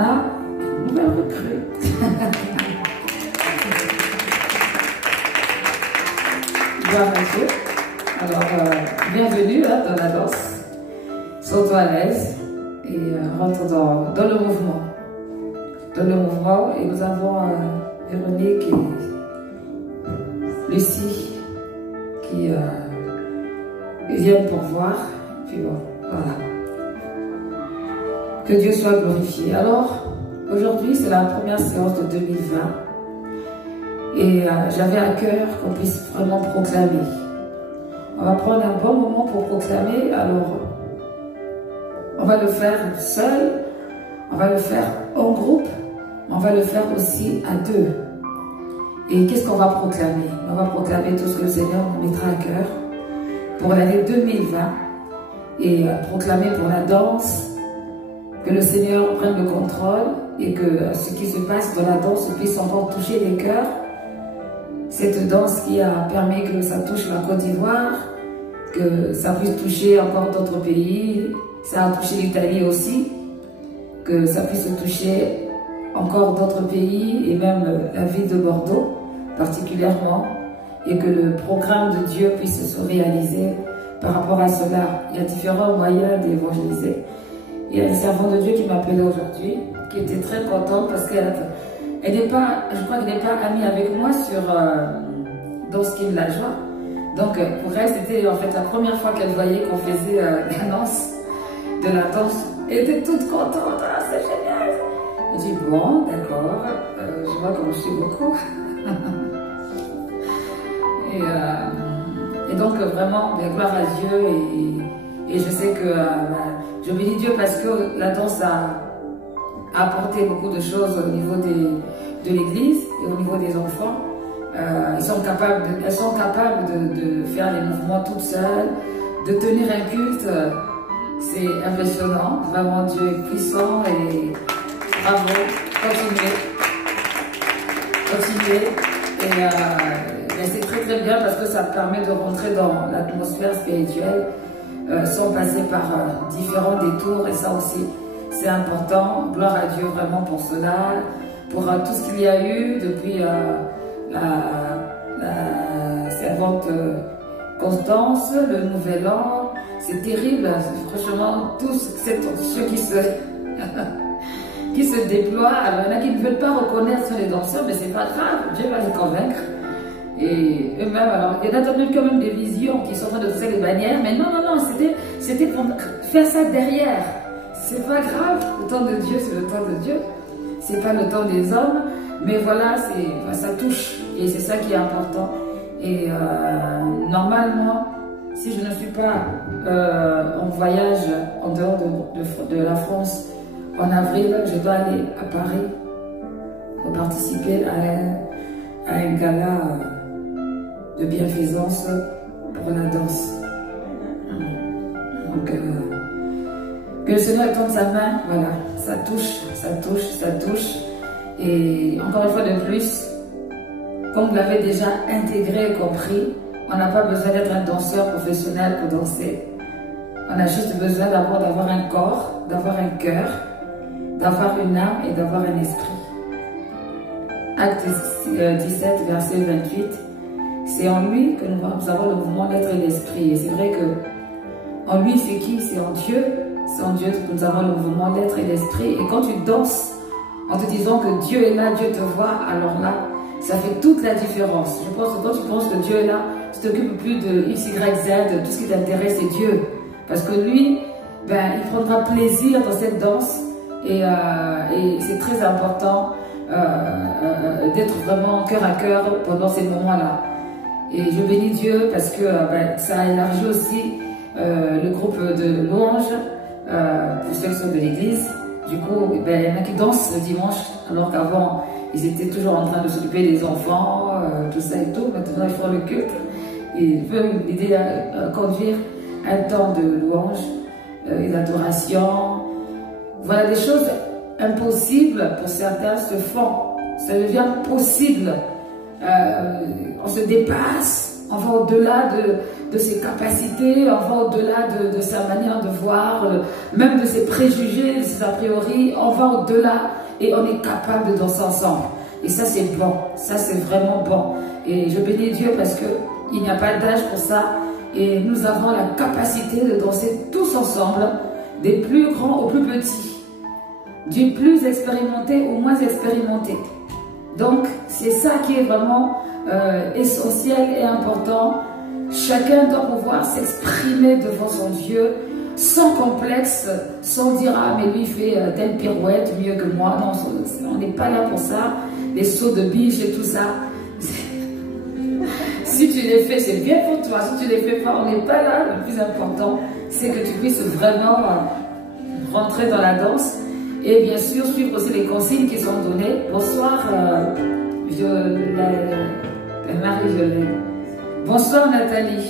a une nouvelle recrue. Gloire à Dieu. Alors, bienvenue hein, dans la danse. Sois-toi à l'aise et rentre dans le mouvement. Dans le mouvement, et nous avons Véronique et Lucie qui viennent pour voir. Puis bon, voilà. Que Dieu soit glorifié. Alors, aujourd'hui, c'est la première séance de 2020. Et j'avais à cœur qu'on puisse vraiment proclamer. On va prendre un bon moment pour proclamer. Alors, on va le faire seul, on va le faire en groupe, on va le faire aussi à deux. Et qu'est-ce qu'on va proclamer? On va proclamer tout ce que le Seigneur nous mettra à cœur pour l'année 2020 et proclamer pour la danse, que le Seigneur prenne le contrôle et que ce qui se passe dans la danse puisse encore toucher les cœurs. Cette danse qui a permis que ça touche la Côte d'Ivoire, que ça puisse toucher encore d'autres pays, ça a touché l'Italie aussi, que ça puisse toucher encore d'autres pays et même la ville de Bordeaux particulièrement, et que le programme de Dieu puisse se réaliser par rapport à cela. Il y a différents moyens d'évangéliser. Il y a un servant de Dieu qui m'a appelé aujourd'hui, qui était très contente parce qu'elle n'est pas, je crois qu'elle n'est pas amie avec moi sur Danse Kim la joie. Donc pour elle, c'était en fait la première fois qu'elle voyait qu'on faisait l'annonce de la danse. Elle était toute contente, ah, c'est génial. Je dis bon, d'accord, je vois qu'on suit beaucoup. et donc vraiment, bien, gloire à Dieu et je sais que je bénis Dieu parce que la danse a apporté beaucoup de choses au niveau de l'église et au niveau des enfants. Elles sont capables de faire les mouvements toutes seules, de tenir un culte. C'est impressionnant. Vraiment, Dieu est puissant et bravo. Continuez. Continuez. Et c'est très très bien parce que ça permet de rentrer dans l'atmosphère spirituelle sans passer par différents détours. Et ça aussi, c'est important. Gloire à Dieu vraiment pour cela, pour tout ce qu'il y a eu depuis la servante Constance, le Nouvel An. C'est terrible, franchement, tous ceux qui se déploient. Alors, il y en a qui ne veulent pas reconnaître les danseurs, mais c'est pas grave, Dieu va les convaincre. Et eux-mêmes, alors, il y en a quand même des visions qui sont en train de pousser les bannières, mais non, c'était pour faire ça derrière. C'est pas grave, le temps de Dieu, c'est le temps de Dieu. C'est pas le temps des hommes, mais voilà, ça touche, et c'est ça qui est important. Et normalement, si je ne suis pas en voyage en dehors de la France en avril, je dois aller à Paris pour participer à un gala de bienfaisance pour la danse. Donc, que le Seigneur étende sa main, voilà, ça touche, ça touche, ça touche. Et encore une fois de plus, comme vous l'avez déjà intégré et compris, on n'a pas besoin d'être un danseur professionnel pour danser. On a juste besoin d'abord d'avoir un corps, d'avoir un cœur, d'avoir une âme et d'avoir un esprit. Acte 17, verset 28. C'est en lui que nous avons le mouvement d'être et l'esprit. Et c'est vrai que en lui, c'est qui? C'est en Dieu. C'est en Dieu que nous avons le mouvement d'être et l'esprit. Et quand tu danses en te disant que Dieu est là, Dieu te voit, alors là, ça fait toute la différence. Je pense que quand tu penses que Dieu est là, tu t'occupes plus de X, Y, Z, tout ce qui t'intéresse, c'est Dieu. Parce que lui, ben, il prendra plaisir dans cette danse. Et c'est très important d'être vraiment cœur à cœur pendant ces moments-là. Et je bénis Dieu parce que ben, ça a élargi aussi le groupe de louanges pour ceux qui sont de l'église. Du coup, ben, il y en a qui dansent le dimanche, alors qu'avant, ils étaient toujours en train de s'occuper des enfants, tout ça et tout. Maintenant, ils font le culte. Et ils veulent l'aider à conduire un temps de louange et d'adoration. Voilà, des choses impossibles pour certains se font. Ça devient possible. On se dépasse. On va au-delà de ses capacités, on va au-delà de sa manière de voir, même de ses préjugés, de ses a priori. On va au-delà et on est capable de danser ensemble. Et ça, c'est bon. Ça, c'est vraiment bon. Et je bénis Dieu parce qu'il n'y a pas d'âge pour ça. Et nous avons la capacité de danser tous ensemble, des plus grands aux plus petits, du plus expérimenté au moins expérimenté. Donc, c'est ça qui est vraiment essentiel et important. Chacun doit pouvoir s'exprimer devant son Dieu sans complexe, sans dire « Ah, mais lui fait telle pirouette mieux que moi ». Non, on n'est pas là pour ça. Les sauts de biche et tout ça. Si tu les fais, c'est bien pour toi. Si tu les fais pas, on n'est pas là. Le plus important, c'est que tu puisses vraiment rentrer dans la danse. Et bien sûr, suivre aussi les consignes qui sont données. Bonsoir, Marie-Violaine. Bonsoir, Nathalie.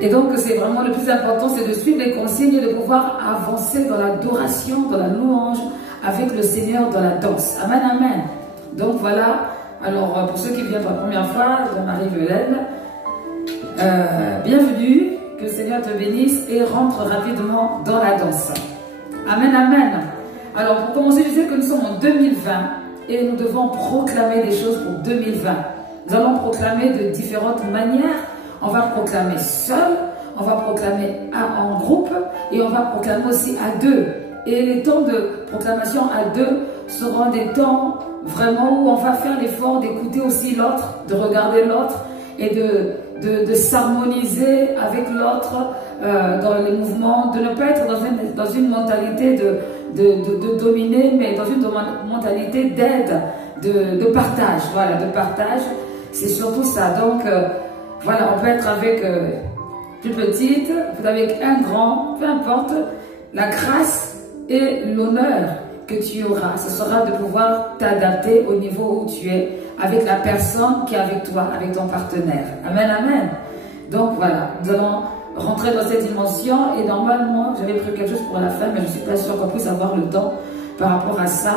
Et donc, c'est vraiment le plus important, c'est de suivre les consignes et de pouvoir avancer dans l'adoration, dans la louange, avec le Seigneur dans la danse. Amen, amen. Donc, voilà. Alors, pour ceux qui viennent pour la première fois, de Marie-Violaine, bienvenue. Que le Seigneur te bénisse et rentre rapidement dans la danse. Amen, amen. Alors, pour commencer, je sais que nous sommes en 2020 et nous devons proclamer des choses pour 2020. Nous allons proclamer de différentes manières. On va proclamer seul, on va proclamer en groupe et on va proclamer aussi à deux. Et les temps de proclamation à deux seront des temps vraiment où on va faire l'effort d'écouter aussi l'autre, de regarder l'autre et de s'harmoniser avec l'autre dans les mouvements, de ne pas être dans une mentalité de dominer, mais dans une mentalité d'aide, de partage. Voilà, de partage, c'est surtout ça. Donc, voilà, on peut être avec plus petite, peut-être avec un grand, peu importe, la grâce et l'honneur que tu auras, ce sera de pouvoir t'adapter au niveau où tu es, avec la personne qui est avec toi, avec ton partenaire. Amen, amen. Donc voilà, nous allons rentrer dans cette dimension et normalement, j'avais prévu quelque chose pour la fin, mais je ne suis pas sûre qu'on puisse avoir le temps par rapport à ça.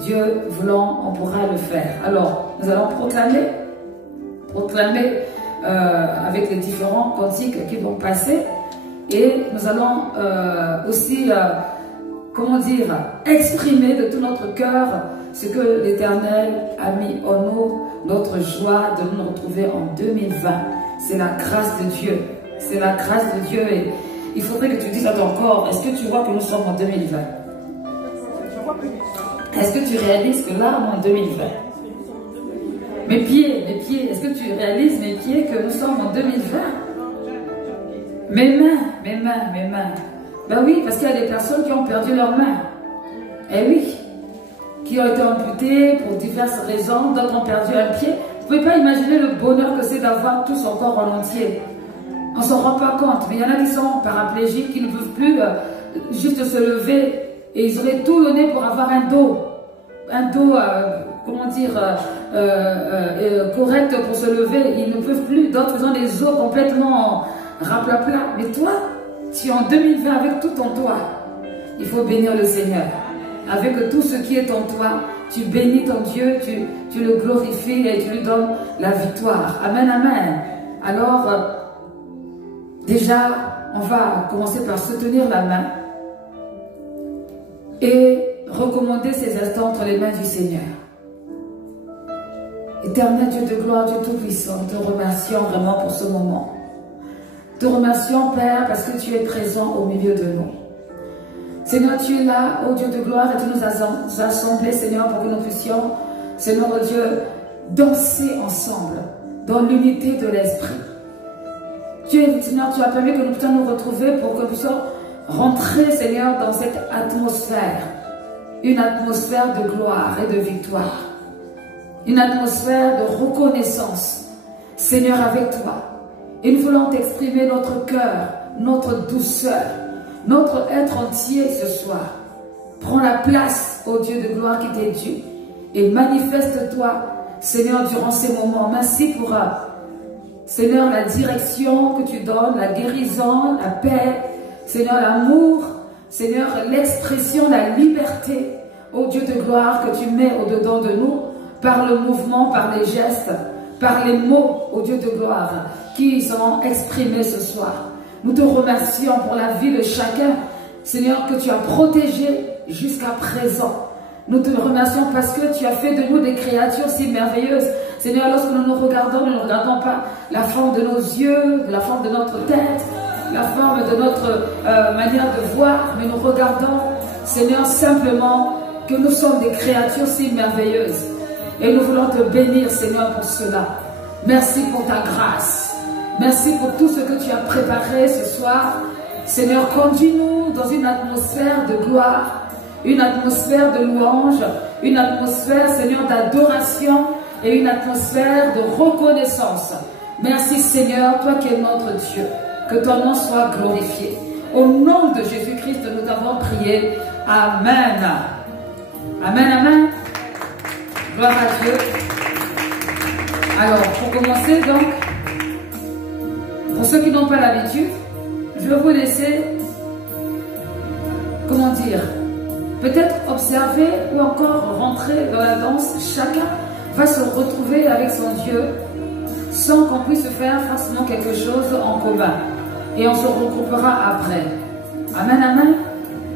Dieu voulant, on pourra le faire. Alors, nous allons proclamer avec les différents cantiques qui vont passer et nous allons aussi comment dire, exprimer de tout notre cœur ce que l'Éternel a mis en nous, notre joie de nous retrouver en 2020. C'est la grâce de Dieu. C'est la grâce de Dieu. Et il faudrait que tu dises à ton corps, est-ce que tu vois que nous sommes en 2020? Est-ce que tu réalises que là, on est en 2020? Mes pieds, est-ce que tu réalises mes pieds que nous sommes en 2020? Mes mains. Ben oui, parce qu'il y a des personnes qui ont perdu leurs mains. Eh oui, qui ont été amputées pour diverses raisons, d'autres ont perdu un pied. Vous ne pouvez pas imaginer le bonheur que c'est d'avoir tout son corps en entier. On ne s'en rend pas compte, mais il y en a qui sont paraplégiques, qui ne peuvent plus juste se lever et ils auraient tout donné pour avoir un dos. Comment dire, correct pour se lever. Ils ne peuvent plus, d'autres ont des os complètement raplapla. Mais toi, tu es en 2020 avec tout en toi. Il faut bénir le Seigneur. Avec tout ce qui est en toi, tu bénis ton Dieu, tu le glorifies et tu lui donnes la victoire. Amen, amen. Alors, déjà, on va commencer par se tenir la main et recommander ces instants entre les mains du Seigneur. Éternel Dieu de gloire, Dieu Tout-Puissant, te remercions vraiment pour ce moment. Te remercions, Père, parce que tu es présent au milieu de nous. Seigneur, tu es là, ô Dieu de gloire, et tu nous as assemblés, Seigneur, pour que nous puissions, Seigneur, ô Dieu, danser ensemble, dans l'unité de l'Esprit. Seigneur, tu as permis que nous puissions nous retrouver pour que nous puissions rentrer, Seigneur, dans cette atmosphère. Une atmosphère de gloire et de victoire. Une atmosphère de reconnaissance, Seigneur, avec toi. Et nous voulons t'exprimer notre cœur, notre douceur, notre être entier ce soir. Prends la place, ô Dieu de gloire qui t'est dû, et manifeste-toi, Seigneur, durant ces moments. Merci pour, Seigneur, la direction que tu donnes, la guérison, la paix, Seigneur, l'amour, Seigneur, l'expression, la liberté, ô Dieu de gloire, que tu mets au-dedans de nous, par le mouvement, par les gestes, par les mots, ô Dieu de gloire, qui sont exprimés ce soir. Nous te remercions pour la vie de chacun, Seigneur, que tu as protégé jusqu'à présent. Nous te remercions parce que tu as fait de nous des créatures si merveilleuses. Seigneur, lorsque nous nous regardons, nous ne regardons pas la forme de nos yeux, la forme de notre tête, la forme de notre manière de voir, mais nous regardons, Seigneur, simplement que nous sommes des créatures si merveilleuses. Et nous voulons te bénir, Seigneur, pour cela. Merci pour ta grâce. Merci pour tout ce que tu as préparé ce soir. Seigneur, conduis-nous dans une atmosphère de gloire, une atmosphère de louange, une atmosphère, Seigneur, d'adoration et une atmosphère de reconnaissance. Merci, Seigneur, toi qui es notre Dieu. Que ton nom soit glorifié. Au nom de Jésus-Christ, nous t'avons prié. Amen. Amen, amen. Gloire à Dieu. Alors, pour commencer, donc, pour ceux qui n'ont pas l'habitude, je vais vous laisser, comment dire, peut-être observer ou encore rentrer dans la danse. Chacun va se retrouver avec son Dieu sans qu'on puisse faire forcément quelque chose en commun. Et on se regroupera après. Amen, amen.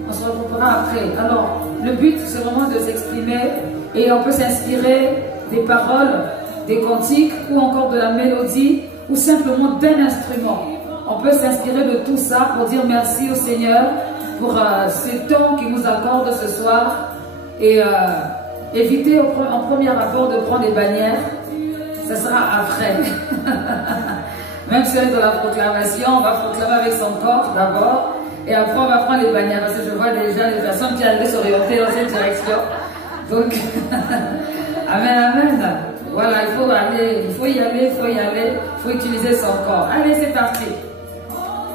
On se regroupera après. Alors, le but, c'est vraiment de s'exprimer et on peut s'inspirer des paroles, des cantiques ou encore de la mélodie ou simplement d'un instrument. On peut s'inspirer de tout ça pour dire merci au Seigneur pour ce temps qu'il nous accorde ce soir et éviter en premier rapport de prendre des bannières. Ça sera après. Même si on est dans la proclamation, on va proclamer avec son corps d'abord et après on va prendre les bannières parce que je vois déjà les personnes qui allaient s'orienter dans cette direction. Donc, amen, amen. Voilà, il faut aller, il faut y aller, il faut utiliser son corps. Allez, c'est parti. Oh,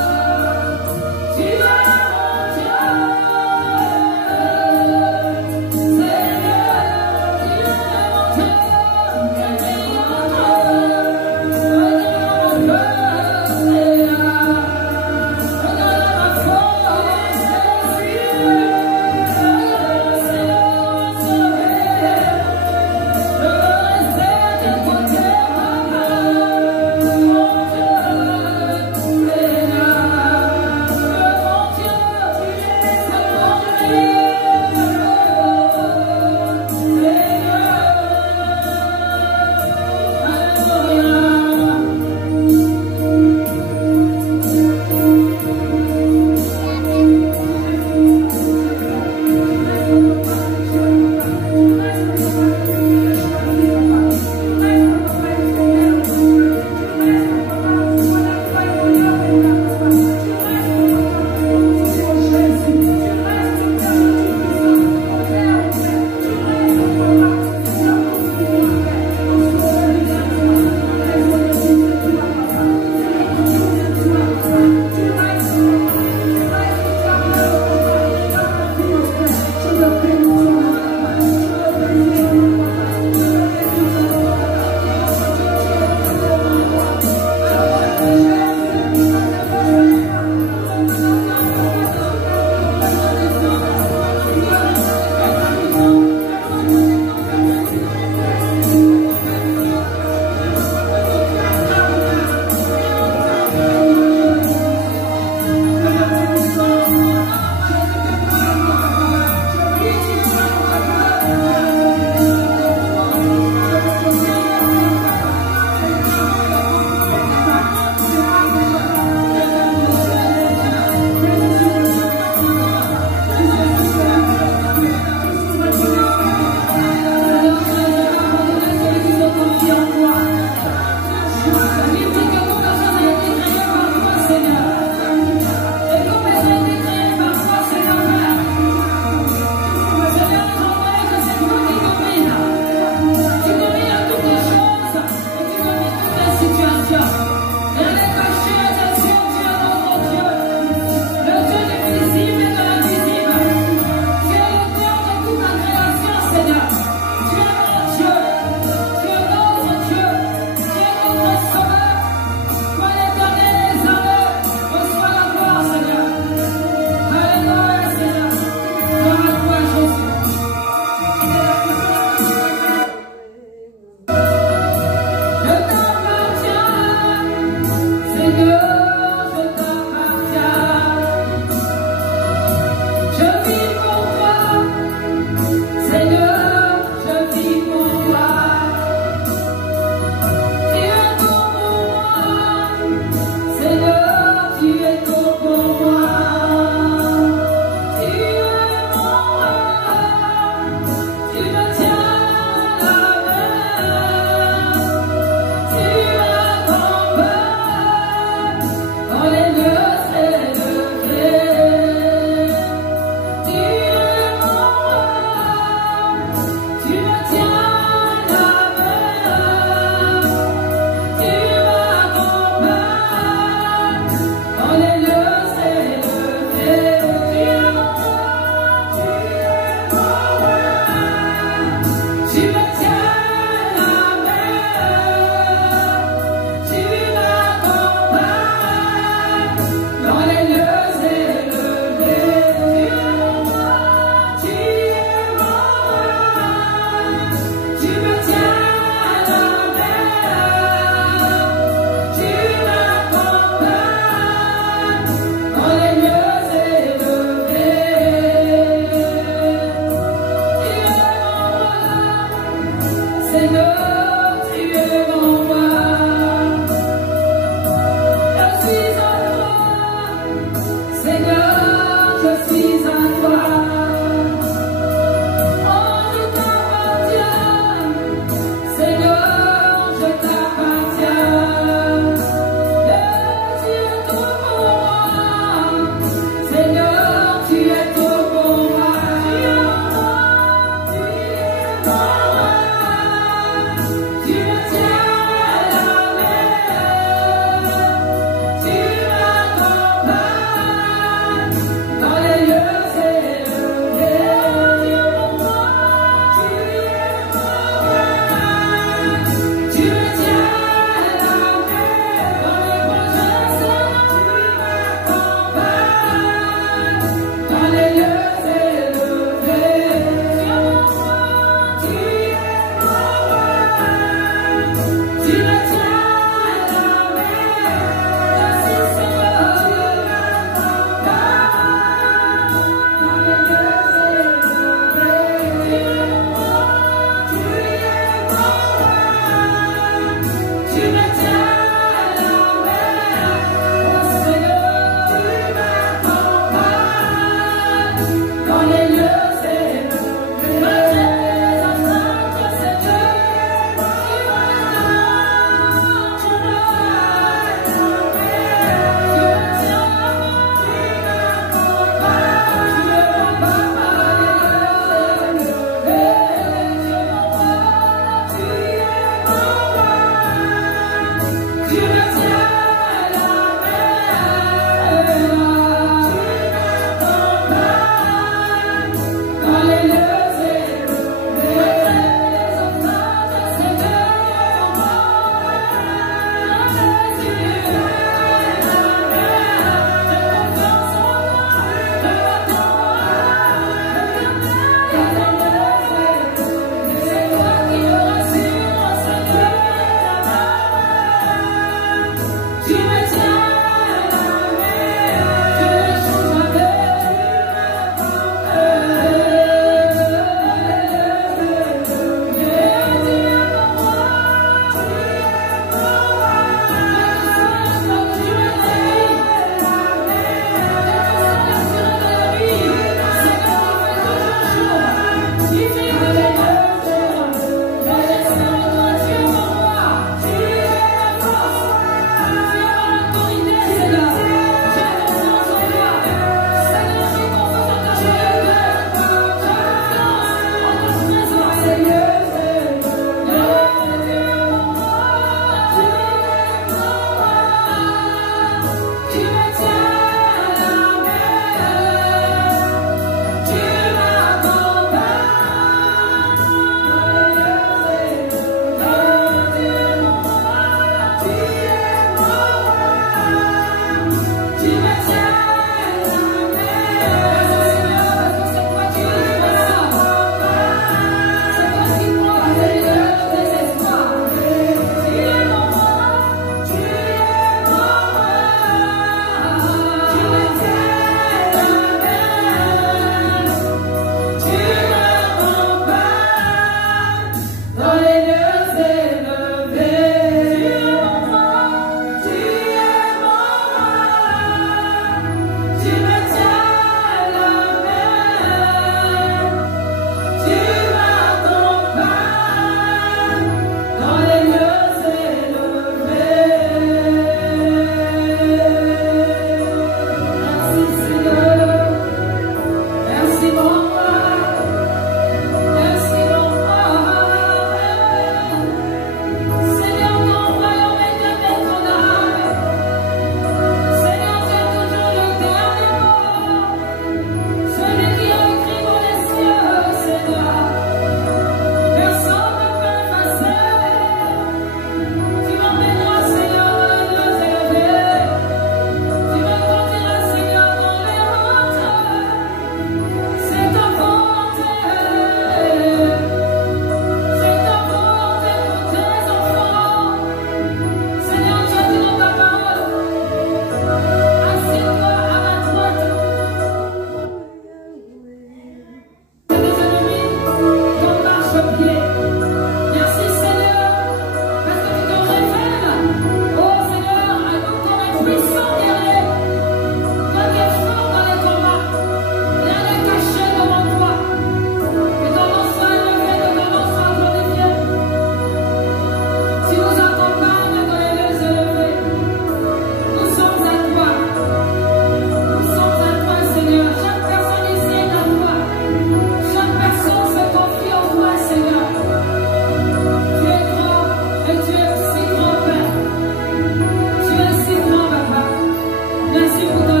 pour